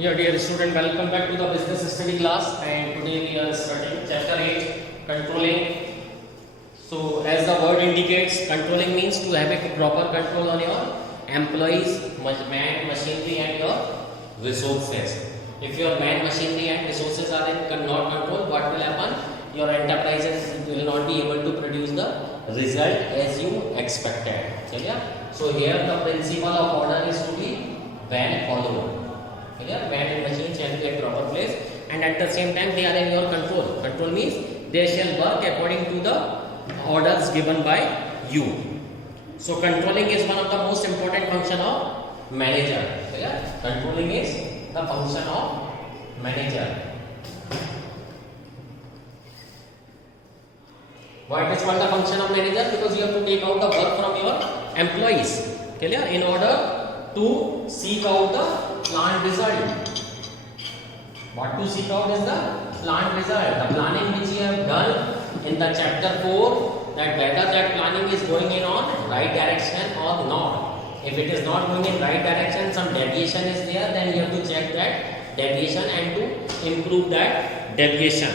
Yeah, dear student, welcome back to the business study class, and today we are studying chapter 8, controlling. So as the word indicates, controlling means to have a proper control on your employees, man, machinery and your resources. If your man, machinery and resources are not controlled, what will happen? Your enterprises will not be able to produce the result as you expected. Clear? So here the principle of order is to be well followed. Clear? Man and machine shall be at proper place, and at the same time they are in your control. Control means they shall work according to the orders given by you. So controlling is one of the most important function of manager. Clear? Controlling is the function of manager. Why it is called the function of manager? Because you have to take out the work from your employees. Clear? In order to seek out the plant result. What to seek out is the plant result. The planning which you have done in the chapter 4, that whether that planning is going in on right direction or not. If it is not going in right direction, some deviation is there, then you have to check that deviation and to improve that deviation.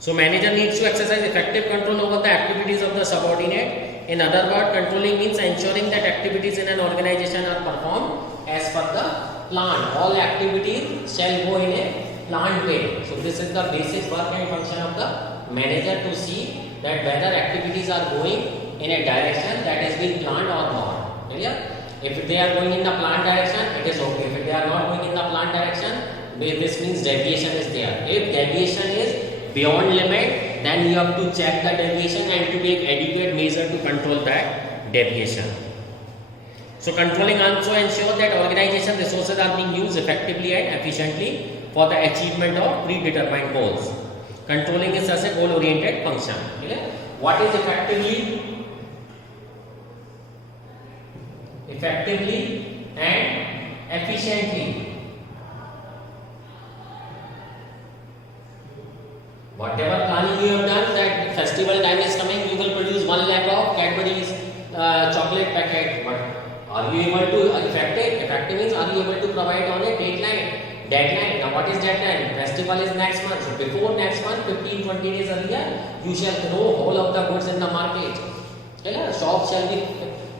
So manager needs to exercise effective control over the activities of the subordinate. In other words, controlling means ensuring that activities in an organization are performed as per the plan. All activities shall go in a planned way. So this is the basic work and function of the manager, to see that whether activities are going in a direction that has been planned or not. Clear? If they are going in the planned direction, it is okay. If they are not going in the planned direction, this means deviation is there. If deviation is beyond limit, then you have to check the deviation and to take adequate measure to control that deviation. So controlling also ensures that organization resources are being used effectively and efficiently for the achievement of predetermined goals. Controlling is such a goal-oriented function. What is effectively? Effectively and efficiently. Whatever planning you have done, that festival time is coming, you will produce 1 lakh of Cadbury's chocolate packet. But are you able to effective? Effective means are you able to provide on a deadline? Now what is deadline? Festival is next month. So before next month, 15-20 days earlier, you shall throw all of the goods in the market. Shop shall be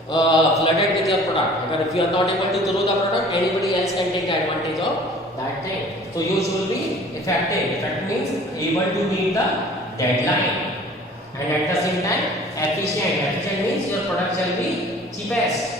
flooded with your product. If you are not able to throw the product, anybody else can take advantage of that thing. So you should be effective. Effective means able to meet the deadline, and at the same time efficient. Efficient means your product shall be cheapest.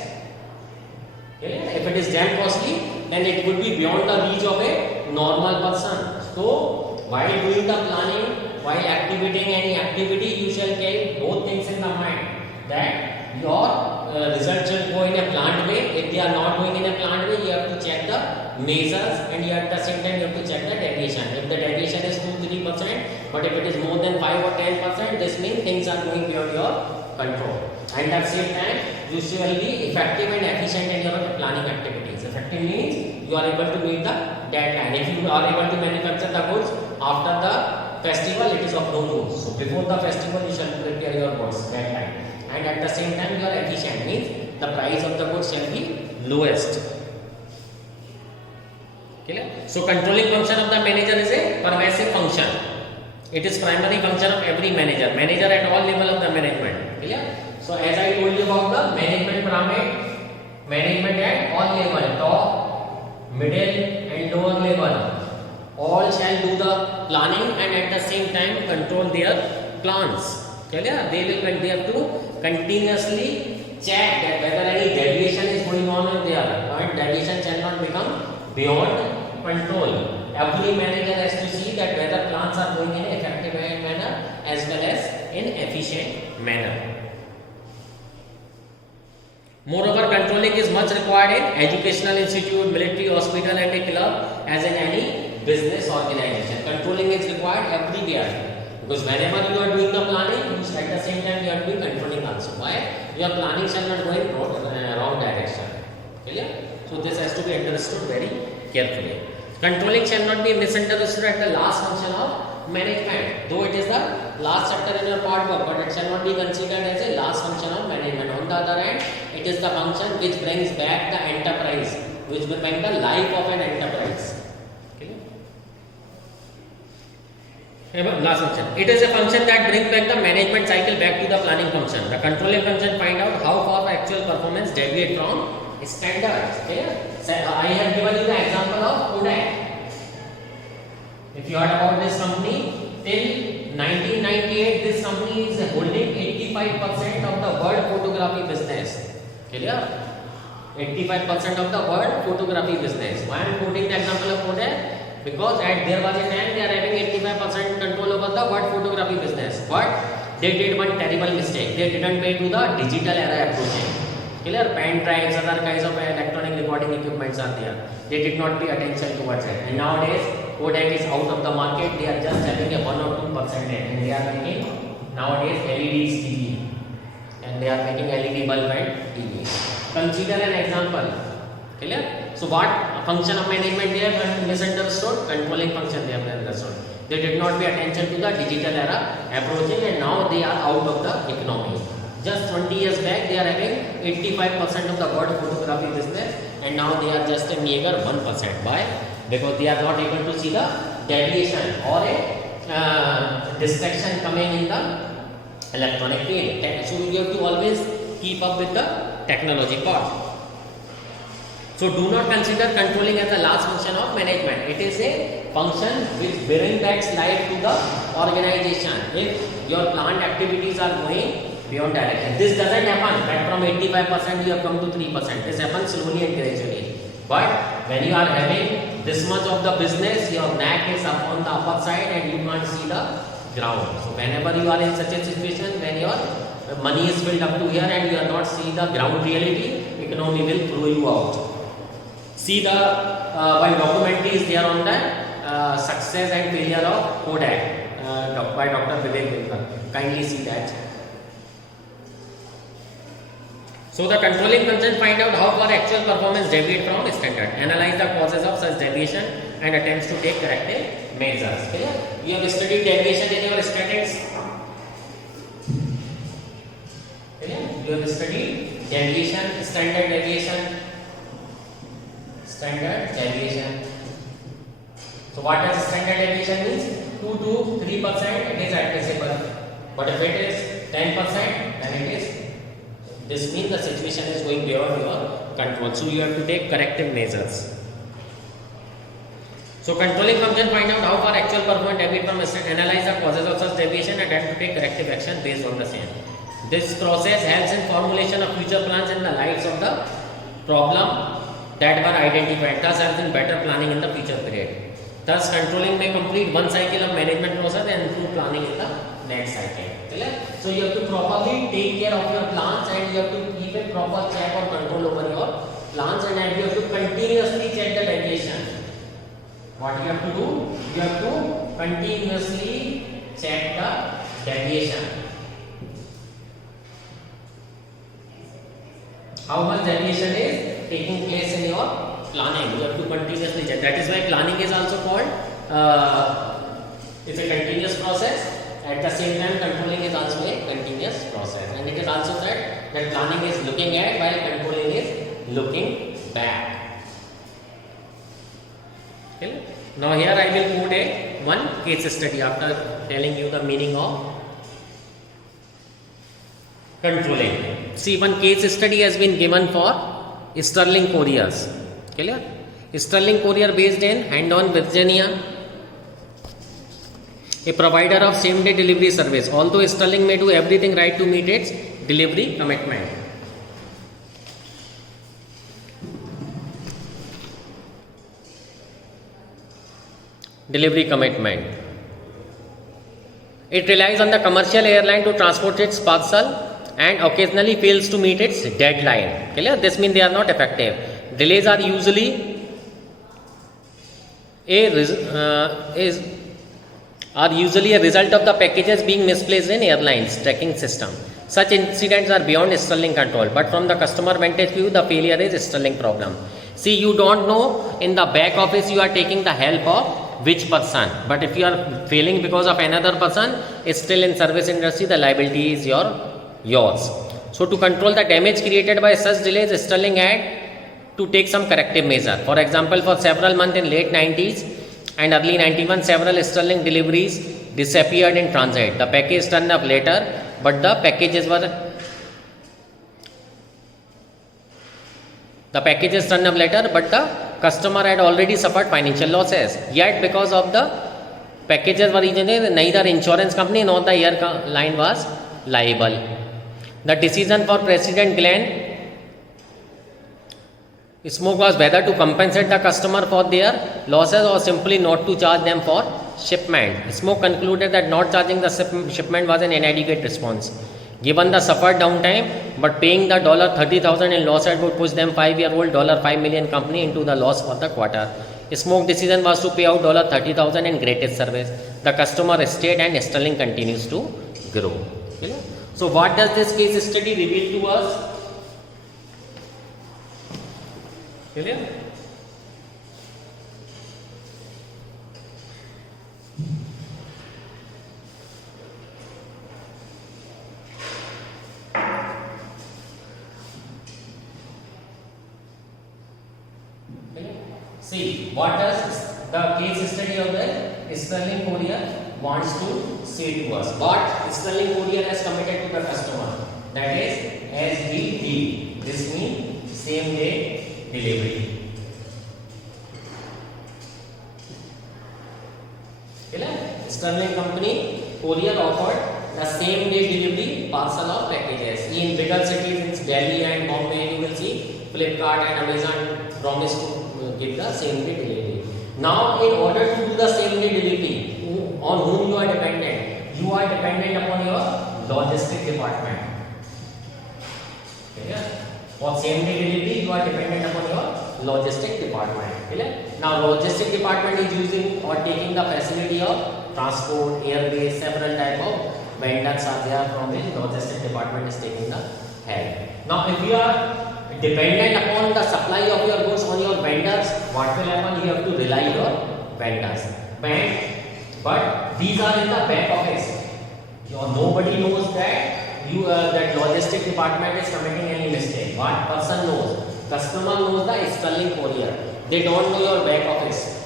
If it is damn costly, then it would be beyond the reach of a normal person. So while doing the planning, while activating any activity, you shall take both things in the mind, that your results should go in a planned way. If they are not going in a planned way, you have to check the measures, and you at the same time you have to check the deviation. If the deviation is 2-3%, but if it is more than 5 or 10%, this means things are going beyond your control. And at the same time, you shall be effective and efficient in your planning activities. Effective means you are able to meet the deadline. If you are able to manufacture the goods after the festival, it is of no use. So before the festival, you shall prepare your goods deadline. And at the same time, you are efficient, means the price of the goods shall be lowest. So controlling function of the manager is a pervasive function. It is primary function of every manager. Manager at all level of the management. Clear? So as I told you about the management pyramid, management at all level, top, middle and lower level, all shall do the planning and at the same time control their plans. Clear? They have to continuously check that whether any deviation is going on in there, and deviation shall not become beyond control. Every manager has to see that whether plans are going in an effective manner as well as in efficient manner. Moreover, controlling is much required in educational institute, military hospital and a club, as in any business organization. Controlling is required everywhere, because whenever you are doing the planning, at the same time you are doing controlling also. Why? Your planning shall not go in wrong direction. Clear? So this has to be understood very carefully. Controlling shall not be misunderstood as the last function of management, though it is the last chapter in your part work, but it shall not be considered as a last function of management. On the other hand, it is the function which brings back the enterprise which will make the life of an enterprise. Last function. It is a function that brings back the management cycle back to the planning function. The controlling function find out how far actual performance deviate from standards. Clear? So I have given you the example of Kodak. If you heard about this company, till 1998, this company is holding 85% of the world photography business. Clear? 85% of the world photography business. Why I am quoting the example of Kodak? Because there was a time they are having 85% control over the world photography business. But they did one terrible mistake. They didn't pay to the digital era approaching. Clear? Pen drives, other kinds of electronic recording equipments are there. They did not pay attention towards it. And nowadays, Kodak is out of the market. They are just having a 1 or 2% and they are making nowadays LEDs TV. And they are making LED bulb and TV. Consider an example. Clear? So what function of management they have misunderstood? Controlling function they have understood. They did not pay attention to the digital era approaching and now they are out of the economy. Just 20 years back they are having 85% of the world photography business and now they are just a meager 1%. Why? Because they are not able to see the deviation or a distraction coming in the electronic field. So you have to always keep up with the technology part. So do not consider controlling as the last function of management. It is a function which brings back life to the organization. If your plant activities are going beyond direction, this doesn't happen that from 85% you have come to 3%. This happens slowly and gradually. But when you are having this much of the business, your neck is up on the upper side and you can't see the ground. So whenever you are in such a situation, when your money is filled up to here and you are not seeing the ground reality, economy will throw you out. See the one documentary is there on the success and failure of Kodak by Dr. Vivek Vinkan. Kindly see that. So the controlling function find out how far actual performance deviate from standard, analyze the causes of such deviation and attempts to take corrective measures. Clear? You have studied deviation in your statics. Clear? You have studied deviation, standard deviation. Standard deviation. So what does standard deviation means? 2 to 3% it is admissible. But if it is 10%, then it is. This means the situation is going beyond your control. So you have to take corrective measures. So controlling function find out how far actual performance deviate from standard, analyze the causes of such deviation and attempt to take corrective action based on the same. This process helps in formulation of future plans in the lights of the problem that were identified, thus helps in better planning in the future period. Thus, controlling may complete one cycle of management process and improve planning in the next cycle. So you have to properly take care of your plans and you have to keep a proper check or control over your plans and you have to continuously check the deviation. What you have to do? You have to continuously check the deviation. How much deviation is taking place in your planning? You have to continuously check. That is why planning is also called, it's a continuous process. At the same time, controlling is also a continuous process. And it is also said that planning is looking at while controlling is looking back. Okay. Now here I will quote one case study after telling you the meaning of controlling. See, one case study has been given for Sterling Couriers. Clear? Sterling Courier based in Hendon, Virginia, a provider of same-day delivery service. Although Sterling may do everything right to meet its delivery commitment. It relies on the commercial airline to transport its parcel and occasionally fails to meet its deadline. Clear? This means they are not effective. Delays are usually a result of the packages being misplaced in airlines tracking system. Such incidents are beyond Sterling control, but from the customer vantage view, the failure is Sterling problem. See, you don't know in the back office you are taking the help of which person, but if you are failing because of another person, is still in service industry, the liability is yours. So to control the damage created by such delays, Sterling had to take some corrective measure. For example, for several months in late 90s and early 91, several Sterling deliveries disappeared in transit. The package turned up later, but the packages turned up later, but the customer had already suffered financial losses. Yet, because of the packages were originated, neither insurance company nor the airline was liable. The decision for President Glenn Smoke was whether to compensate the customer for their losses or simply not to charge them for shipment. Smoke concluded that not charging the shipment was an inadequate response. Given the suffered downtime, but paying the $30,000 in losses would push them 5-year-old $5 million company into the loss for the quarter. Smoke decision was to pay out $30,000 in greatest service. The customer stayed and Sterling continues to grow. So what does this case study reveal to us? Clear? See, what does the case study of the Sterling Courier wants to say to us? What Sterling Courier has committed to the customer? That is SDD. This means same day delivery. Sterling Company Courier offered the same day delivery parcel of packages. In bigger cities in Delhi and Bombay, you will see Flipkart and Amazon promise to give the same day delivery. Now, in order to do the same day delivery, on whom you are dependent? You are dependent upon your logistic department. For same day delivery, you are dependent upon your logistic department. Now, logistic department is using or taking the facility of transport, airbase, several type of vendors are there from which logistic department is taking the help. Now, if you are dependent upon the supply of your goods on your vendors, what will happen? You have to rely on your vendors. But these are in the back office. Nobody knows that that logistic department is committing any mistake. What person knows? Customer knows the Sterling Courier. They don't know your back office.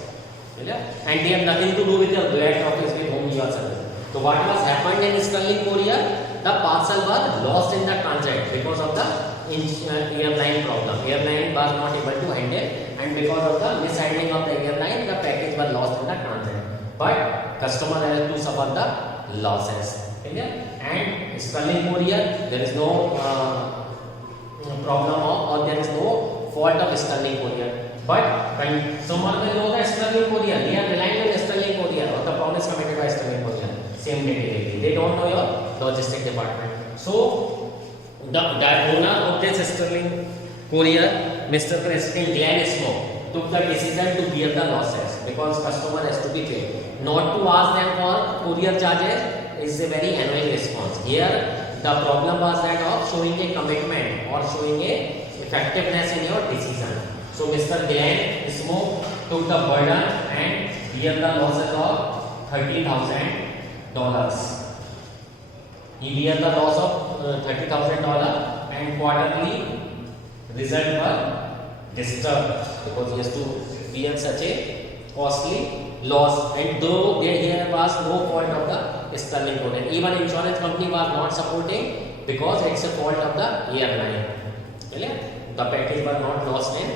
And they have nothing to do with your back office with whom you are serving. So what was happened in Sterling Courier? The parcel was lost in the transit because of the airline problem. Airline was not able to handle, and because of the mishandling of the airline, the package was lost in the transit. But customer has to suffer the losses. And Sterling Courier, there is no problem or there is no fault of Sterling Courier. But consumer will know the Sterling Courier. They are relying on Sterling Courier or the promise committed by Sterling Courier. Same day delivery. They don't know your logistic department. So the owner of this Sterling Courier, Mr. President Glenn Smoke, took the decision to bear the losses because customer has to be paid. Not to ask them for courier charges is a very annoying response. Here the problem was that of showing a commitment or showing a effectiveness in your decision. So Mr. Glenn Smoke took the burden and bear the losses of $30,000. He bear the loss of $30,000 and quarterly result were disturbed because he has to bear such a costly loss. And though there was no fault of the Sterling Courier, even insurance company was not supporting because it's a fault of the airline. The package was not lost in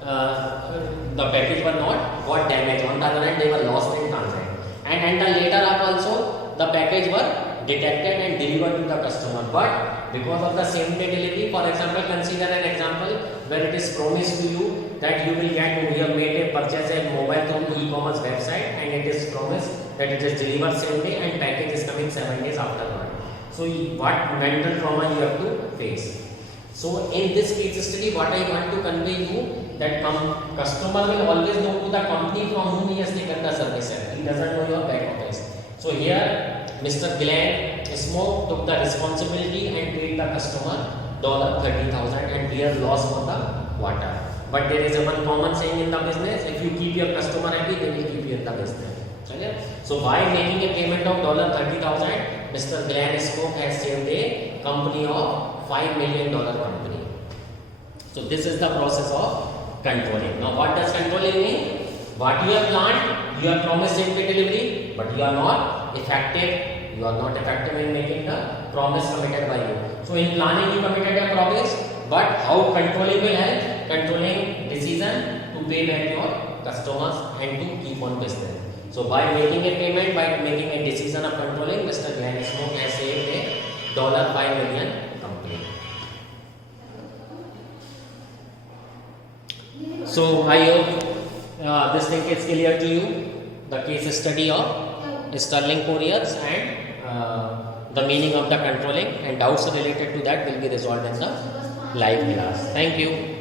the package were not got damaged. On the other hand, they were lost in transit. And later on also the package were detected and delivered to the customer. But because of the same day delivery, for example, consider an example where it is promised to you that you will get, you have made a purchase a mobile through e-commerce website and it is promised that it is delivered same day and package is coming 7 days afterward. So what mental trauma you have to face. So in this case study, what I want to convey you that customer will always know to the company from whom he has taken the service. He doesn't know your back office. So here Mr. Glenn Smoke took the responsibility and paid the customer $30,000 and bear loss for the quarter. But there is a one common saying in the business: if you keep your customer happy, they will keep you in the business. So by making a payment of $30,000, Mr. Glenn Smoke has saved a company of $5 million company. So this is the process of controlling. Now what does controlling mean? What you have planned, you have promised immediate delivery, but you are not effective. You are not effective in making the promise committed by you. So in planning you committed a promise, but how controlling will help? Controlling decision to pay back your customers and to keep on business. So by making a payment, by making a decision of controlling, Mr. Glenn Smoke has saved a $5 million company. So I hope this thing is clear to you. The case study of Sterling couriers and the meaning of the controlling, and doubts related to that will be resolved in the live class. Thank you.